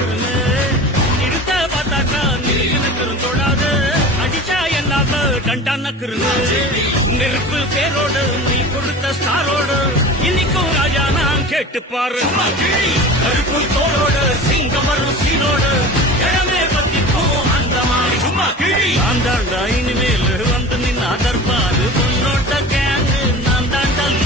நக்குருன்னு எடுத்த பார்த்தாக்கா நிறுத்தினக்குரு தொடாது அடிச்சா என்னால டண்டா நக்குருன்னு நெருப்பு பேரோடு நீ கொடுத்த ஸ்டாரோடு இன்னைக்கும் ராஜா நான் கேட்டு பாரு கருப்பு தோளோடு சிங்கம் வரும் சீனோடு இடமே பத்திக்கும் அந்த மாதிரி சும்மா கிழி அந்த இனிமேல் வந்து நின்னா தற்பாரு பொண்ணோட்ட கேங்கு நான் தாண்டல்